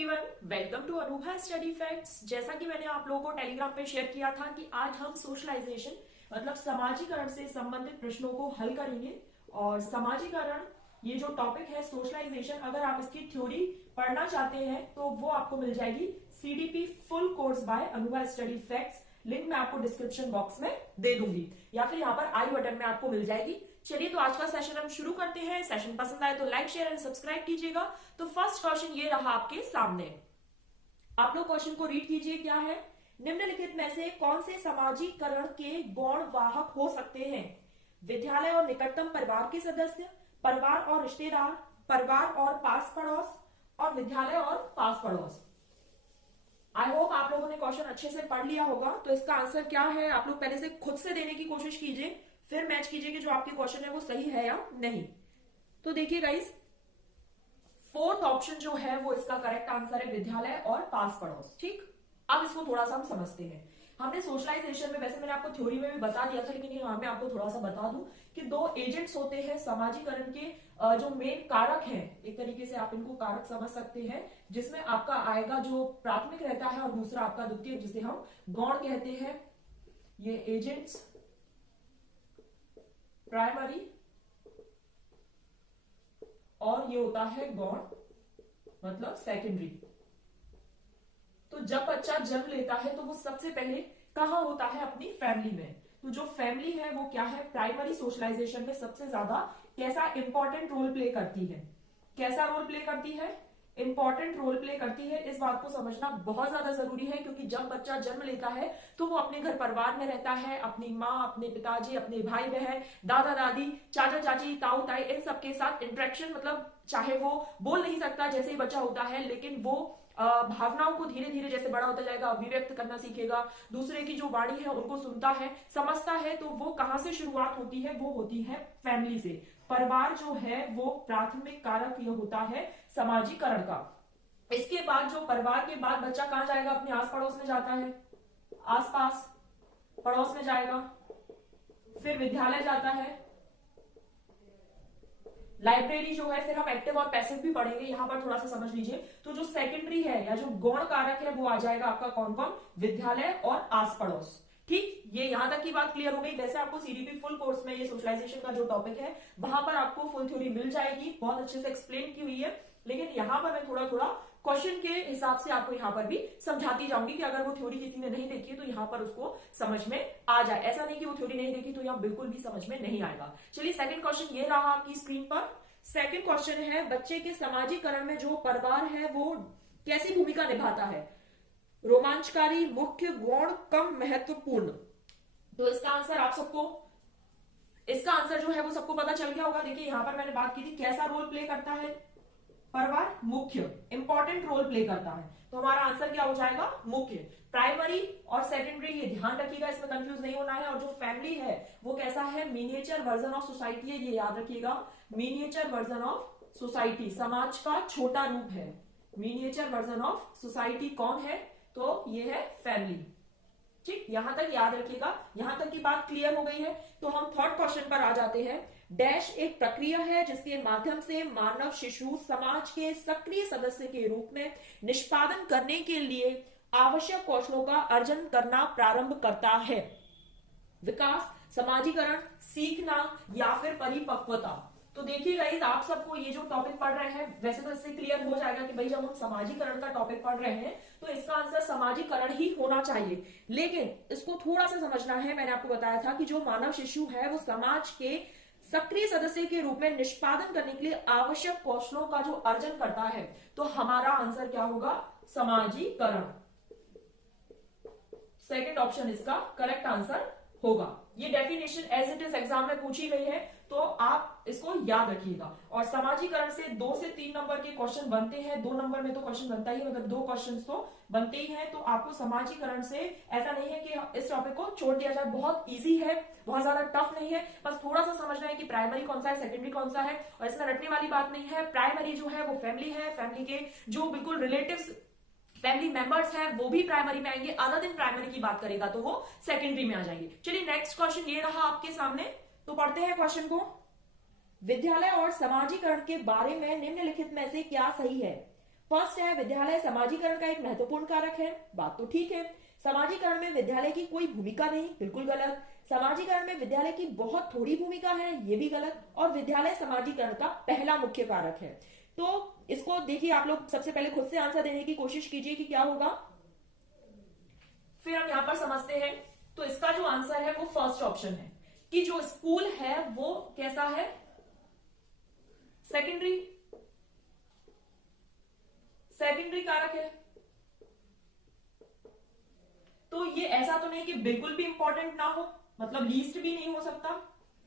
Everyone, welcome to Anubha study facts. जैसा कि मैंने आप लोगों को टेलीग्राम पे शेयर किया था कि आज हम सोशलाइजेशन मतलब समाजीकरण से संबंधित प्रश्नों को हल करेंगे। और समाजीकरण ये जो टॉपिक है सोशलाइजेशन, अगर आप इसकी थ्योरी पढ़ना चाहते हैं तो वो आपको मिल जाएगी CDP full course by Anubha study facts. Link मैं आपको डिस्क्रिप्शन बॉक्स में दे दूंगी या फिर यहाँ पर आई बटन में आपको मिल जाएगी। चलिए तो आज का सेशन हम शुरू करते हैं। सेशन पसंद आए तो लाइक शेयर एंड सब्सक्राइब कीजिएगा। तो फर्स्ट क्वेश्चन ये रहा आपके सामने, आप लोग क्वेश्चन को रीड कीजिए। क्या है? निम्नलिखित में से कौन से समाजीकरण के गौण वाहक हो सकते हैं? विद्यालय और निकटतम परिवार के सदस्य, परिवार और रिश्तेदार, परिवार और पास पड़ोस, और विद्यालय और पास पड़ोस। आई होप आप लोगों ने क्वेश्चन अच्छे से पढ़ लिया होगा। तो इसका आंसर क्या है आप लोग पहले से खुद से देने की कोशिश कीजिए, फिर मैच कीजिए कि जो आपके क्वेश्चन है वो सही है या नहीं। तो देखिए गाइस, फोर्थ ऑप्शन जो है वो इसका करेक्ट आंसर है, विद्यालय और पास पड़ोस। ठीक, अब इसको थोड़ा सा हम समझते हैं। हमने सोशलाइजेशन में, वैसे मैंने आपको थ्योरी में भी बता दिया था, लेकिन यहाँ मैं आपको थोड़ा सा बता दूं कि दो एजेंट्स होते हैं समाजीकरण के, जो मेन कारक हैं, एक तरीके से आप इनको कारक समझ सकते हैं, जिसमें आपका आएगा जो प्राथमिक रहता है और दूसरा आपका द्वितीय, जिसे हम गौण कहते हैं। ये एजेंट्स प्राइमरी और ये होता है गौण मतलब सेकेंडरी। तो जब बच्चा जन्म लेता है तो वो सबसे पहले कहां होता है? अपनी फैमिली में। तो जो फैमिली है वो क्या है? प्राइमरी सोशलाइजेशन में सबसे ज्यादा कैसा इंपॉर्टेंट रोल प्ले करती है? कैसा रोल प्ले करती है? इंपॉर्टेंट रोल प्ले करती है। इस बात को समझना बहुत ज्यादा जरूरी है, क्योंकि जब बच्चा जन्म लेता है तो वो अपने घर परिवार में रहता है, अपनी माँ, अपने पिताजी, अपने भाई बहन, दादा दादी, चाचा चाची, ताऊ ताई, इन सबके साथ इंटरेक्शन, मतलब चाहे वो बोल नहीं सकता जैसे ही बच्चा होता है, लेकिन वो भावनाओं को धीरे धीरे जैसे बड़ा होता जाएगा अभिव्यक्त करना सीखेगा, दूसरे की जो वाणी है उनको सुनता है, समझता है। तो वो कहां से शुरुआत होती है? वो होती है फैमिली से। परिवार जो है वो प्राथमिक कारक ये होता है समाजीकरण का। इसके बाद जो परिवार के बाद बच्चा कहां जाएगा? अपने आस पड़ोस में जाता है, आसपास पड़ोस में जाएगा, फिर विद्यालय जाता है, लाइब्रेरी जो है, फिर हम एक्टिव और पैसिव भी पढ़ेंगे, यहां पर थोड़ा सा समझ लीजिए। तो जो सेकेंडरी है या जो गौण कारक है वो आ जाएगा आपका कौन कौन? विद्यालय और आस पड़ोस। ठीक, ये यहां तक की बात क्लियर हो गई। वैसे आपको सीडीपी फुल कोर्स में ये सोशलाइजेशन का जो टॉपिक है वहां पर आपको फुल थ्योरी मिल जाएगी, बहुत अच्छे से एक्सप्लेन की हुई है। लेकिन यहां पर मैं थोड़ा थोड़ा क्वेश्चन के हिसाब से आपको यहाँ पर भी समझाती जाऊंगी कि अगर वो थ्योरी किसी ने नहीं देखी तो यहाँ पर उसको समझ में आ जाए। ऐसा नहीं कि वो थ्योरी नहीं देखी तो यहाँ बिल्कुल भी समझ में नहीं आएगा। चलिए सेकंड क्वेश्चन ये रहा आपकी स्क्रीन पर। सेकंड क्वेश्चन है, बच्चे के समाजीकरण में जो परिवार है वो कैसी भूमिका निभाता है? रोमांचकारी, मुख्य, गौण, कम महत्वपूर्ण। तो इसका आंसर आप सबको, इसका आंसर जो है वो सबको पता चल गया होगा। देखिए यहां पर मैंने बात की थी कैसा रोल प्ले करता है परिवार? मुख्य, इंपॉर्टेंट रोल प्ले करता है। तो हमारा आंसर क्या हो जाएगा? मुख्य। प्राइमरी और सेकेंडरी, ये ध्यान रखिएगा, इसमें कंफ्यूज नहीं होना है। और जो फैमिली है वो कैसा है? मिनिएचर वर्जन ऑफ सोसाइटी है, ये याद रखिएगा। मिनिएचर वर्जन ऑफ सोसाइटी समाज का छोटा रूप है। मिनिएचर वर्जन ऑफ सोसाइटी कौन है? तो ये है फैमिली। ठीक, यहां तक याद रखिएगा। यहां तक की बात क्लियर हो गई है। तो हम थर्ड क्वेश्चन पर आ जाते हैं। डैश एक प्रक्रिया है जिसके माध्यम से मानव शिशु समाज के सक्रिय सदस्य के रूप में निष्पादन करने के लिए आवश्यक कौशलों का अर्जन करना प्रारंभ करता है। विकास, समाजीकरण, सीखना या फिर परिपक्वता। तो देखिए गाइस, आप सबको ये जो टॉपिक पढ़ रहे हैं, वैसे तो इससे क्लियर हो जाएगा कि भाई जब हम समाजीकरण का टॉपिक पढ़ रहे हैं तो इसका आंसर समाजीकरण ही होना चाहिए। लेकिन इसको थोड़ा सा समझना है। मैंने आपको बताया था कि जो मानव शिशु है वो समाज के सक्रिय सदस्य के रूप में निष्पादन करने के लिए आवश्यक कौशलों का जो अर्जन करता है, तो हमारा आंसर क्या होगा? समाजीकरण। सेकंड ऑप्शन इसका करेक्ट आंसर होगा। ये definition as it is exam में पूछी गई है, तो आप इसको याद रखिएगा। और समाजीकरण से 2 से 3 नंबर के क्वेश्चन बनते हैं। 2 नंबर में तो क्वेश्चन बनता ही, मतलब 2 क्वेश्चन तो बनते ही हैं। तो आपको समाजीकरण से ऐसा नहीं है कि इस टॉपिक को छोड़ दिया जाए, बहुत इजी है, बहुत ज्यादा टफ नहीं है। बस थोड़ा सा समझना है कि प्राइमरी कौन सा है, सेकेंडरी कौन सा है। और इसमें रटने वाली बात नहीं है। प्राइमरी जो है वो फैमिली है, फैमिली के जो बिल्कुल रिलेटिव्स फैमिली मेंबर्स हैं वो भी प्राइमरी में आएंगे। अदर दिन प्राइमरी की बात करेगा तो वो सेकेंडरी में आ जाएंगे। चलिए नेक्स्ट क्वेश्चन ये रहा आपके सामने, तो पढ़ते हैं क्वेश्चन को। विद्यालय और समाजीकरण के बारे में निम्नलिखित में से क्या सही है? फर्स्ट है विद्यालय समाजीकरण का एक महत्वपूर्ण कारक है, बात तो ठीक है। समाजीकरण में विद्यालय की कोई भूमिका नहीं, बिल्कुल गलत। समाजीकरण में विद्यालय की बहुत थोड़ी भूमिका है, ये भी गलत। और विद्यालय समाजीकरण का पहला मुख्य कारक है। तो इसको देखिए, आप लोग सबसे पहले खुद से आंसर देने की कोशिश कीजिए कि क्या होगा, फिर हम यहां पर समझते हैं। तो इसका जो आंसर है वो फर्स्ट ऑप्शन है कि जो स्कूल है वो कैसा है, सेकेंडरी कारक है। तो ये ऐसा तो नहीं कि बिल्कुल भी इंपॉर्टेंट ना हो, मतलब लीस्ट भी नहीं हो सकता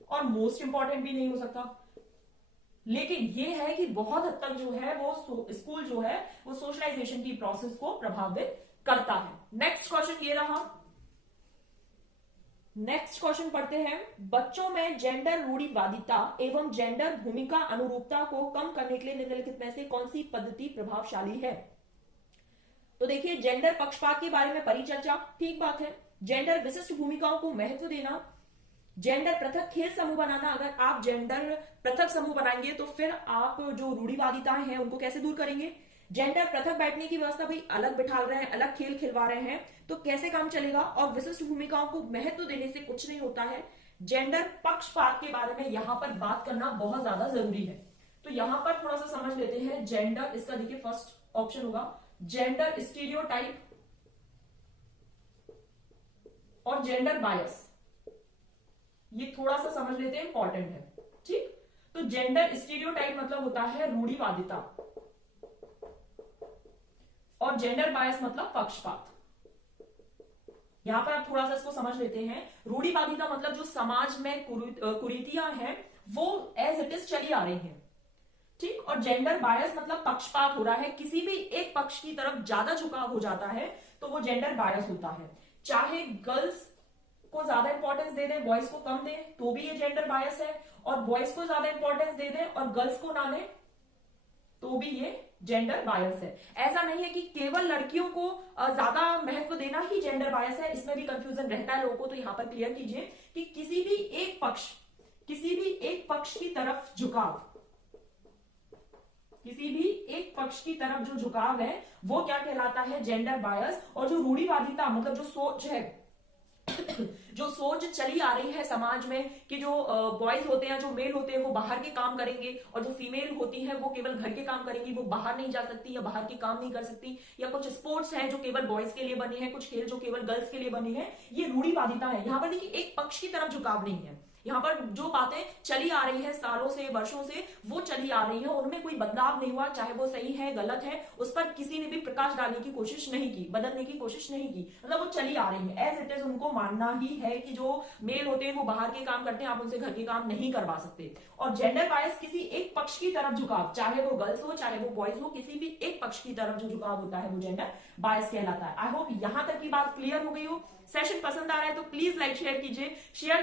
और मोस्ट इंपॉर्टेंट भी नहीं हो सकता, लेकिन ये है कि बहुत हद तक जो है वो स्कूल जो है वो सोशलाइजेशन की प्रोसेस को प्रभावित करता है। नेक्स्ट क्वेश्चन ये रहा। नेक्स्ट क्वेश्चन पढ़ते हैं। बच्चों में जेंडर रूढ़िवादिता एवं जेंडर भूमिका अनुरूपता को कम करने के लिए निम्नलिखित में से कौन सी पद्धति प्रभावशाली है? तो देखिए, जेंडर पक्षपात के बारे में परिचर्चा, ठीक बात है। जेंडर विशिष्ट भूमिकाओं को महत्व देना, जेंडर पृथक खेल समूह बनाना। अगर आप जेंडर पृथक समूह बनाएंगे तो फिर आप जो रूढ़िवादिताएं हैं उनको कैसे दूर करेंगे? जेंडर पृथक बैठने की व्यवस्था, भाई अलग बिठा रहे हैं, अलग खेल खिलवा रहे हैं, तो कैसे काम चलेगा? और विशिष्ट भूमिकाओं को महत्व देने से कुछ नहीं होता है। जेंडर पक्षपात के बारे में यहां पर बात करना बहुत ज्यादा जरूरी है। तो यहां पर थोड़ा सा समझ लेते हैं। जेंडर, इसका देखिए फर्स्ट ऑप्शन होगा जेंडर स्टीरियोटाइप और जेंडर बायस। ये थोड़ा सा समझ लेते हैं, इंपॉर्टेंट है, ठीक। तो जेंडर स्टीरियोटाइप मतलब होता है रूढ़िवादिता और जेंडर बायस मतलब पक्षपात। यहां पर आप थोड़ा सा इसको समझ लेते हैं। रूढ़िवादिता मतलब जो समाज में कुरीतियां हैं वो एज इट इज चली आ रही हैं, ठीक। और जेंडर बायस मतलब पक्षपात हो रहा है, किसी भी एक पक्ष की तरफ ज्यादा झुकाव हो जाता है तो वो जेंडर बायस होता है। चाहे गर्ल्स को ज्यादा इंपॉर्टेंस दे दें, बॉयज को कम दें, तो भी ये जेंडर बायस है। और बॉयज को ज्यादा इंपॉर्टेंस दे दें और गर्ल्स को ना दें, तो भी ये जेंडर बायस है। ऐसा नहीं है कि केवल लड़कियों को ज्यादा महत्व देना ही जेंडर बायस है, इसमें भी कंफ्यूजन रहता है लोगों को। तो यहां पर क्लियर कीजिए कि किसी भी एक पक्ष की तरफ झुकाव, किसी भी एक पक्ष की तरफ जो झुकाव है वो क्या कहलाता है? Gender bias. और जो रूढ़िवादिता मतलब जो सोच है, जो सोच चली आ रही है समाज में कि जो बॉयज होते हैं, जो मेल होते हैं वो बाहर के काम करेंगे और जो फीमेल होती है वो केवल घर के काम करेंगी, वो बाहर नहीं जा सकती या बाहर के काम नहीं कर सकती। या कुछ स्पोर्ट्स हैं जो केवल बॉयज के लिए बने हैं, कुछ खेल जो केवल गर्ल्स के लिए बने हैं, ये रूढ़िवादिता है। यहां पर देखिए एक पक्ष की तरफ झुकाव नहीं है, यहाँ पर जो बातें चली आ रही है सालों से, वर्षों से, वो चली आ रही है, उनमें कोई बदलाव नहीं हुआ। चाहे वो सही है गलत है, उस पर किसी ने भी प्रकाश डालने की कोशिश नहीं की, बदलने की कोशिश नहीं की, मतलब वो चली आ रही है एज इट इज। उनको मानना ही है कि जो मेल होते हैं वो बाहर के काम करते हैं, आप उनसे घर के काम नहीं करवा सकते। और जेंडर बायस किसी एक पक्ष की तरफ झुकाव, चाहे वो गर्ल्स हो चाहे वो बॉयज हो, किसी भी एक पक्ष की तरफ जो झुकाव होता है वो जेंडर बायस कहलाता है। आई होप यहां तक की बात क्लियर हो गई हो। सेशन पसंद आ रहा है तो प्लीज लाइक शेयर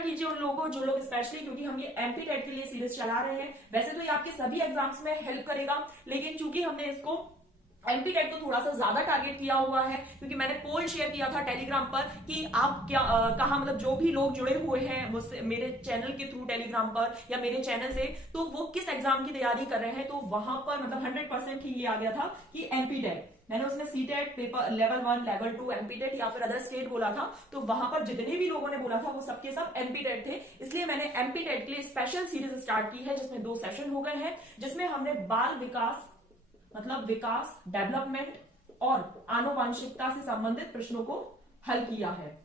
कीजिए उन लोगों को जो लोग स्पेशली, क्योंकि हम ये एमपी टेट के लिए सीरीज चला रहे हैं। वैसे तो ये आपके सभी एग्जाम्स में हेल्प करेगा, लेकिन चूंकि हमने इसको एमपी टेट को थोड़ा सा ज्यादा टारगेट किया हुआ है, क्योंकि मैंने पोल शेयर किया था टेलीग्राम पर कि आप क्या कहा, मतलब जो भी लोग जुड़े हुए हैं मुझसे मेरे चैनल के थ्रू टेलीग्राम पर या मेरे चैनल से, तो वो किस एग्जाम की तैयारी कर रहे हैं। तो वहां पर मतलब 100% ही ये आ गया था कि एमपी टेट, मैंने उसमें CTET paper level 1 level 2 MP TET या फिर अदर स्टेट बोला था। तो वहां पर जितने भी लोगों ने बोला था वो सबके सब एमपी टेट थे, इसलिए मैंने एमपी टेट के लिए स्पेशल सीरीज स्टार्ट की है जिसमें 2 सेशन हो गए हैं, जिसमें हमने बाल विकास मतलब विकास, डेवलपमेंट और आनुवांशिकता से संबंधित प्रश्नों को हल किया है।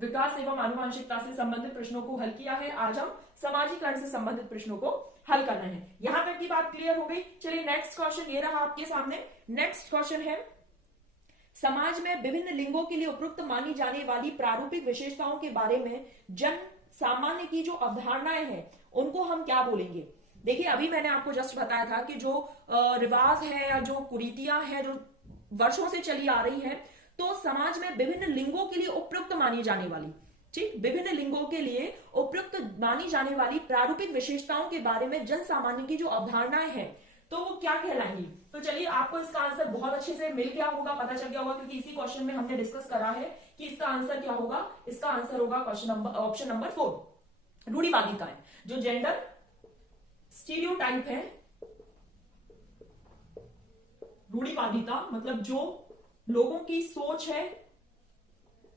विकास एवं आनुवांशिकता से संबंधित प्रश्नों को हल किया है। आज हम समाजीकरण से संबंधित प्रश्नों को हल कर रहे हैं। यहां तक की बात क्लियर हो गई। चलिए नेक्स्ट क्वेश्चन ये रहा आपके सामने। नेक्स्ट क्वेश्चन है, समाज में विभिन्न लिंगों के लिए उपयुक्त मानी जाने वाली प्रारूपिक विशेषताओं के बारे में जन सामान्य की जो अवधारणाएं हैं उनको हम क्या बोलेंगे? देखिए अभी मैंने आपको जस्ट बताया था कि जो रिवाज है या जो कुरीतियां हैं जो वर्षों से चली आ रही है, तो समाज में विभिन्न लिंगों के लिए उपयुक्त मानी जाने वाली, ठीक, विभिन्न लिंगों के लिए उपयुक्त मानी जाने वाली प्रारूपिक विशेषताओं के बारे में जन सामान्य की जो अवधारणाएं हैं तो वो क्या कहलाएंगी? तो चलिए आपको इसका आंसर बहुत अच्छे से मिल गया होगा, पता चल गया होगा, क्योंकि इसी क्वेश्चन में हमने डिस्कस करा है कि इसका आंसर क्या होगा। इसका आंसर होगा ऑप्शन नंबर 4, रूढ़िवादिताएं। जो जेंडर स्टीरियोटाइप है रूढ़िवादिता मतलब जो लोगों की सोच है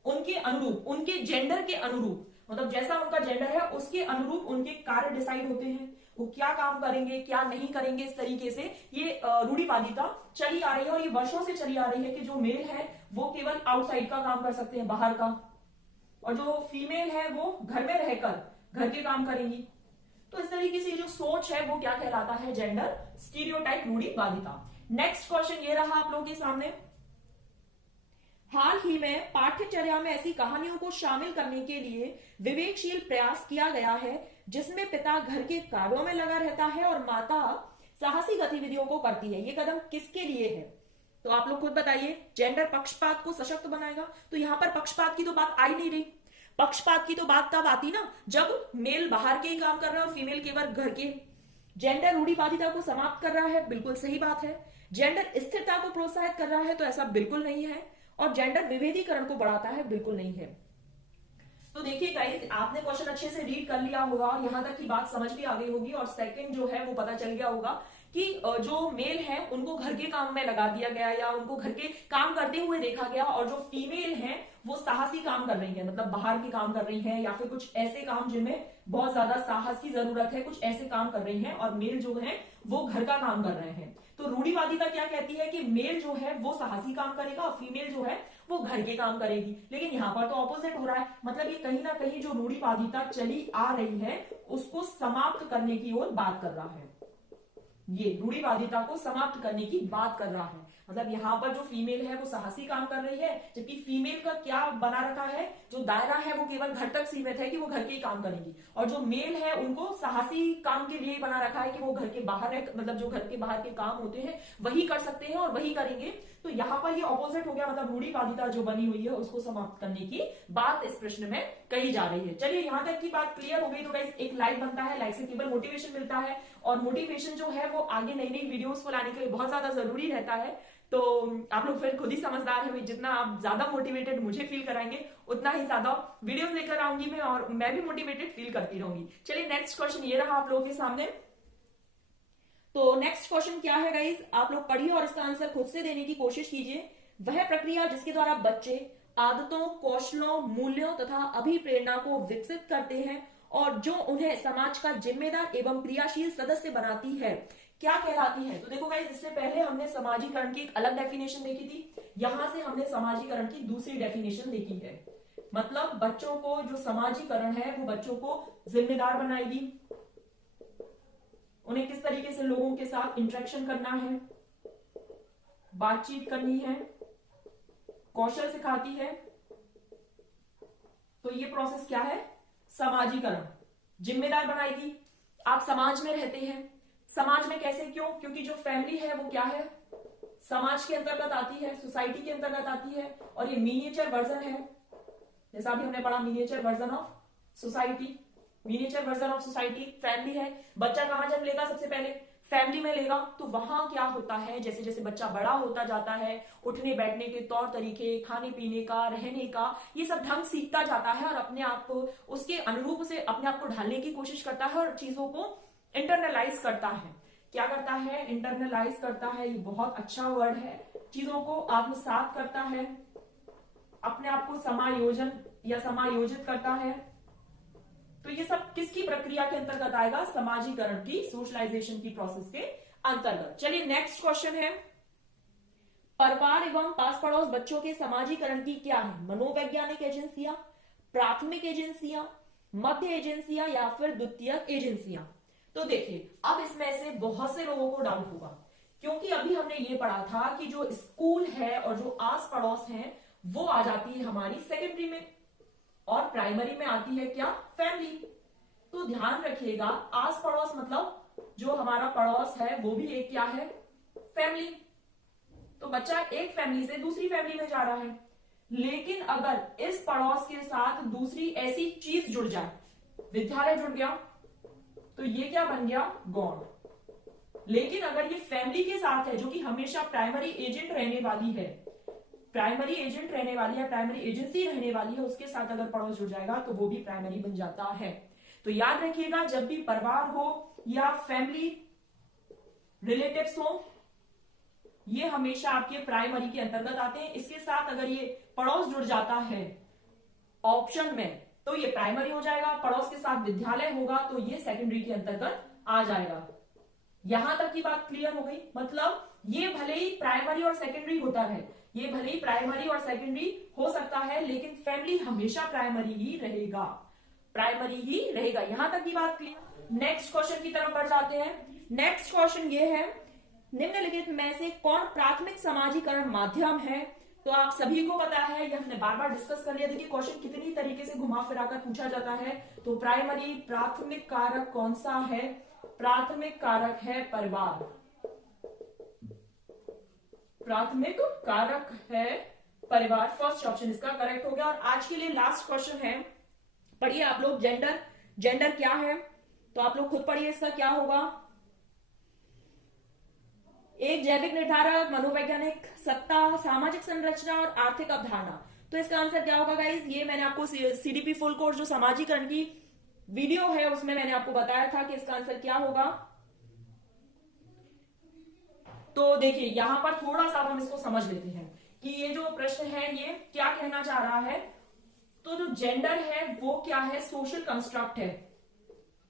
उनके अनुरूप, उनके जेंडर के अनुरूप, मतलब जैसा उनका जेंडर है उसके अनुरूप उनके कार्य डिसाइड होते हैं, वो क्या काम करेंगे क्या नहीं करेंगे, इस तरीके से ये रूढ़िवादिता चली आ रही है। और ये वर्षों से चली आ रही है कि जो मेल है वो केवल आउटसाइड का काम कर सकते हैं, बाहर का, और जो फीमेल है वो घर में रहकर घर के काम करेंगी। तो इस तरीके से जो सोच है वो क्या कहलाता है, जेंडर स्टीरियोटाइप, रूढ़िवादिता। नेक्स्ट क्वेश्चन ये रहा आप लोगों के सामने। हाल ही में पाठ्यचर्या में ऐसी कहानियों को शामिल करने के लिए विवेकशील प्रयास किया गया है जिसमें पिता घर के कार्यों में लगा रहता है और माता साहसी गतिविधियों को करती है। ये कदम किसके लिए है? तो आप लोग खुद बताइए। जेंडर पक्षपात को सशक्त बनाएगा। तो यहां पर पक्षपात की तो बात आ ही नहीं रही। पक्षपात की तो बात तब आती ना जब मेल बाहर के ही काम कर रहा है और फीमेल केवल घर के। जेंडर रूढ़िवादिता को समाप्त कर रहा है, बिल्कुल सही बात है। जेंडर स्थिरता को प्रोत्साहित कर रहा है, तो ऐसा बिल्कुल नहीं है। और जेंडर विभेदीकरण को बढ़ाता है, बिल्कुल नहीं है। तो देखिए गाइस, आपने क्वेश्चन अच्छे से रीड कर लिया होगा और यहां तक की बात समझ भी आ गई होगी, और सेकंड जो है वो पता चल गया होगा कि जो मेल है उनको घर के काम में लगा दिया गया या उनको घर के काम करते हुए देखा गया, और जो फीमेल है वो साहसी काम कर रही है, मतलब बाहर के काम कर रही है या फिर कुछ ऐसे काम जिनमें बहुत ज्यादा साहस की जरूरत है, कुछ ऐसे काम कर रही है, और मेल जो है वो घर का काम कर रहे हैं। तो रूढ़िवादिता क्या कहती है कि मेल जो है वो साहसी काम करेगा और फीमेल जो है वो घर के काम करेगी। लेकिन यहाँ पर तो ऑपोजिट हो रहा है, मतलब ये कहीं ना कहीं जो रूढ़िवादिता चली आ रही है उसको समाप्त करने की ओर बात कर रहा है। ये रूढ़िवादिता को समाप्त करने की बात कर रहा है। मतलब यहाँ पर जो फीमेल है वो साहसी काम कर रही है, जबकि फीमेल का क्या बना रखा है, जो दायरा है वो केवल घर तक सीमित है कि वो घर के ही काम करेंगी, और जो मेल है उनको साहसी काम के लिए बना रखा है कि वो घर के बाहर है, मतलब जो घर के बाहर के काम होते हैं वही कर सकते हैं और वही करेंगे। तो यहाँ पर ये ऑपोजिट हो गया, मतलब रूढ़िवादिता जो बनी हुई है उसको समाप्त करने की बात इस प्रश्न में कही जा रही है। चलिए यहाँ तक की बात क्लियर हो गई। तो गाइस एक लाइक बनता है, लाइक से केवल मोटिवेशन मिलता है, और मोटिवेशन जो है वो आगे नई नई वीडियोस को लाने के लिए बहुत ज्यादा जरूरी रहता है। तो आप लोग फिर खुद ही समझदार है, जितना आप ज्यादा मोटिवेटेड मुझे फील कराएंगे उतना ही ज्यादा वीडियोस लेकर आऊंगी मैं, और मैं भी मोटिवेटेड फील करती रहूंगी। चलिए नेक्स्ट क्वेश्चन ये रहा आप लोगों के सामने। तो नेक्स्ट क्वेश्चन क्या है गाइस, आप लोग पढ़िए और इसका आंसर खुद से देने की कोशिश कीजिए। वह प्रक्रिया जिसके द्वारा बच्चे आदतों, कौशलों, मूल्यों तथा अभिप्रेरणा को विकसित करते हैं और जो उन्हें समाज का जिम्मेदार एवं क्रियाशील सदस्य बनाती है, क्या कहलाती है? तो देखो गाइस, इससे पहले हमने समाजीकरण की एक अलग डेफिनेशन देखी थी, यहां से हमने समाजीकरण की दूसरी डेफिनेशन देखी है। मतलब बच्चों को जो समाजीकरण है वो बच्चों को जिम्मेदार बनाएगी, उन्हें किस तरीके से लोगों के साथ इंटरेक्शन करना है, बातचीत करनी है, कौशल सिखाती है। तो ये प्रोसेस क्या है? समाजीकरण। जिम्मेदार बनाएगी। आप समाज में रहते हैं, समाज में कैसे, क्यों? क्योंकि जो फैमिली है वो क्या है, समाज के अंतर्गत आती है, सोसाइटी के अंतर्गत आती है, और ये मिनिएचर वर्जन है, जैसा अभी हमने पढ़ा miniature version of society. Miniature version of society family है। बच्चा कहां जन्म लेगा? सबसे पहले फैमिली में लेगा। तो वहां क्या होता है, जैसे जैसे बच्चा बड़ा होता जाता है, उठने बैठने के तौर तरीके, खाने पीने का, रहने का, ये सब ढंग सीखता जाता है और अपने आप को उसके अनुरूप से अपने आप को ढालने की कोशिश करता है और चीजों को इंटरनलाइज करता है। क्या करता है? इंटरनलाइज करता है, ये बहुत अच्छा वर्ड है। चीजों को आत्मसात करता है, अपने आप को समायोजन या समायोजित करता है। तो ये सब किसकी प्रक्रिया के अंतर्गत आएगा? समाजीकरण की, सोशलाइजेशन की प्रोसेस के अंतर्गत। चलिए नेक्स्ट क्वेश्चन है, परिवार एवं पास पड़ोस बच्चों के समाजीकरण की क्या है? मनोवैज्ञानिक एजेंसियां, प्राथमिक एजेंसियां, मध्य एजेंसियां या फिर द्वितीयक एजेंसियां? तो देखिए, अब इसमें से बहुत से लोगों को डाउट होगा, क्योंकि अभी हमने ये पढ़ा था कि जो स्कूल है और जो आस पड़ोस है वो आ जाती है हमारी सेकेंडरी में, और प्राइमरी में आती है क्या? फैमिली। तो ध्यान रखिएगा, आस पड़ोस मतलब जो हमारा पड़ोस है वो भी एक क्या है? फैमिली। तो बच्चा एक फैमिली से दूसरी फैमिली में जा रहा है, लेकिन अगर इस पड़ोस के साथ दूसरी ऐसी चीज जुड़ जाए, विद्यालय जुड़ गया, तो ये क्या बन गया? गौण। लेकिन अगर ये फैमिली के साथ है, जो कि हमेशा प्राइमरी एजेंट रहने वाली है, प्राइमरी एजेंट रहने वाली है, प्राइमरी एजेंसी रहने वाली है, उसके साथ अगर पड़ोस जुड़ जाएगा तो वो भी प्राइमरी बन जाता है। तो याद रखिएगा, जब भी परिवार हो या फैमिली रिलेटिव्स हो ये हमेशा आपके प्राइमरी के अंतर्गत आते हैं। इसके साथ अगर ये पड़ोस जुड़ जाता है ऑप्शन में तो ये प्राइमरी हो जाएगा, पड़ोस के साथ विद्यालय होगा तो ये सेकेंडरी के अंतर्गत आ जाएगा। यहां तक की बात क्लियर हो गई। मतलब ये भले ही प्राइमरी और सेकेंडरी होता है, ये भले ही प्राइमरी और सेकेंडरी हो सकता है, लेकिन फैमिली हमेशा प्राइमरी ही रहेगा, प्राइमरी ही रहेगा। यहां तक की बात क्लियर। नेक्स्ट क्वेश्चन की तरफ बढ़ जाते हैं। नेक्स्ट क्वेश्चन ये है, निम्नलिखित में से कौन प्राथमिक समाजीकरण माध्यम है? तो आप सभी को पता है, ये हमने बार बार डिस्कस कर लिया। देखिए क्वेश्चन कितनी तरीके से घुमा फिराकर पूछा जाता है। तो प्राइमरी प्राथमिक कारक कौन सा है? प्राथमिक कारक है परिवार, प्राथमिक कारक है परिवार। फर्स्ट ऑप्शन इसका करेक्ट हो गया। और आज के लिए लास्ट क्वेश्चन है, पढ़िए आप लोग, जेंडर। जेंडर क्या है? तो आप लोग खुद पढ़िए इसका क्या होगा। एक जैविक निर्धारक, मनोवैज्ञानिक सत्ता, सामाजिक संरचना और आर्थिक अवधारणा। तो इसका आंसर क्या होगा गाइस? ये मैंने आपको सीडीपी फुल कोर्स जो समाजीकरण की वीडियो है उसमें मैंने आपको बताया था कि इसका आंसर क्या होगा। तो देखिए यहां पर थोड़ा सा हम इसको समझ लेते हैं कि ये जो प्रश्न है ये क्या कहना चाह रहा है। तो जो जेंडर है वो क्या है? सोशल कंस्ट्रक्ट है।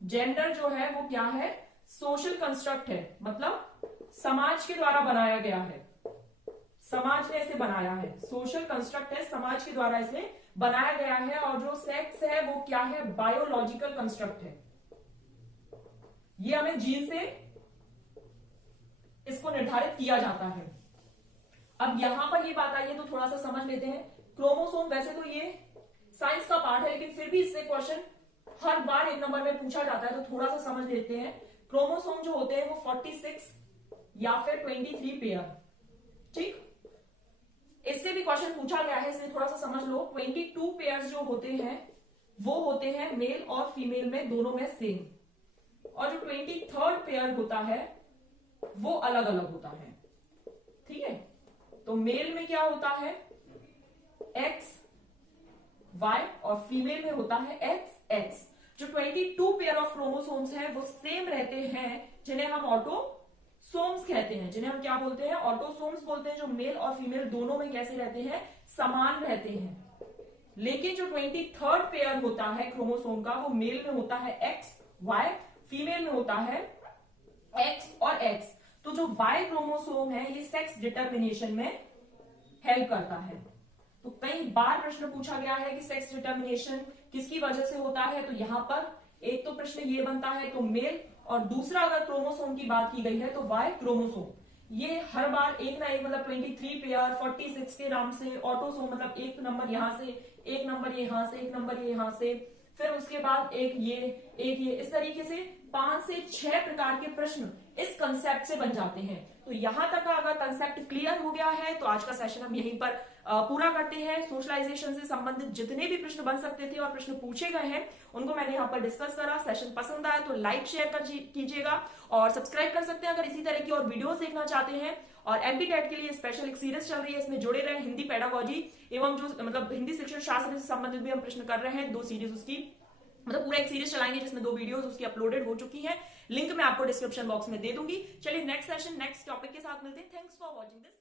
जेंडर जो है वो क्या है? सोशल कंस्ट्रक्ट है, मतलब समाज के द्वारा बनाया गया है, समाज ने इसे बनाया है। सोशल कंस्ट्रक्ट है, समाज के द्वारा इसे बनाया गया है। और जो सेक्स है वो क्या है? बायोलॉजिकल कंस्ट्रक्ट है। ये हमें जीन से इसको निर्धारित किया जाता है। अब यहां पर ये बात आई है तो थोड़ा सा समझ लेते हैं। क्रोमोसोम, वैसे तो ये साइंस का पार्ट है लेकिन फिर भी इससे क्वेश्चन हर बार एक नंबर में पूछा जाता है, तो थोड़ा सा समझ लेते हैं। क्रोमोसोम जो होते हैं वो 46 या फिर 23 पेयर, ठीक, इससे भी क्वेश्चन पूछा गया है, इसलिए थोड़ा सा समझ लो। 22 पेयर जो होते हैं वो होते हैं मेल और फीमेल में दोनों में सेम, और जो 23rd पेयर होता है वो अलग अलग होता है, ठीक है। तो मेल में क्या होता है? एक्स वाई, और फीमेल में होता है एक्स एक्स। जो 22 पेयर ऑफ क्रोमोसोम्स हैं वो सेम रहते हैं, जिन्हें हम ऑटोसोम्स कहते हैं, जिन्हें हम क्या बोलते हैं? ऑटोसोम्स बोलते हैं। जो मेल और फीमेल दोनों में कैसे रहते हैं? समान रहते हैं। लेकिन जो 23rd पेयर होता है क्रोमोसोम का वो मेल में होता है एक्स वाई, फीमेल में होता है एक्स और एक्स। तो जो वाई क्रोमोसोम है ये सेक्स डिटर्मिनेशन में हेल्प करता है। तो कई बार प्रश्न पूछा गया है कि सेक्स डिटर्मिनेशन किसकी वजह से होता है। तो यहां पर एक तो प्रश्न ये बनता है तो मेल, और दूसरा अगर क्रोमोसोम की बात की गई है तो वाई क्रोमोसोम। ये हर बार एक ना एक, मतलब 23 पेयर 46 के नाम से ऑटोसोम, मतलब एक नंबर यहां से, एक नंबर यहां से, एक नंबर यहां से, फिर उसके बाद एक ये, इस तरीके से 5 से 6 प्रकार के प्रश्न इस कंसेप्ट से बन जाते हैं। तो यहां तक का अगर कंसेप्ट क्लियर हो गया है तो आज का सेशन हम यहीं पर पूरा करते हैं। सोशलाइजेशन से संबंधित जितने भी प्रश्न बन सकते थे और प्रश्न पूछे गए हैं उनको मैंने यहाँ पर डिस्कस करा। सेशन पसंद आया तो लाइक शेयर कीजिएगा और सब्सक्राइब कर सकते हैं अगर इसी तरह की और वीडियोस देखना चाहते हैं। और एमपी-टेट के लिए स्पेशल एक सीरीज चल रही है, इसमें जुड़े रहे। हिंदी पेडागोजी एवं जो मतलब हिंदी शिक्षण शास्त्र से संबंधित भी हम प्रश्न कर रहे हैं। 2 सीरीज उसकी, मतलब पूरा एक सीरीज चलाएंगे जिसमें 2 वीडियोस उसकी अपलोडेड हो चुकी हैं। लिंक मैं आपको डिस्क्रिप्शन बॉक्स में दे दूंगी। चलिए नेक्स्ट सेशन नेक्स्ट टॉपिक के साथ मिलते हैं। Thanks for watching this.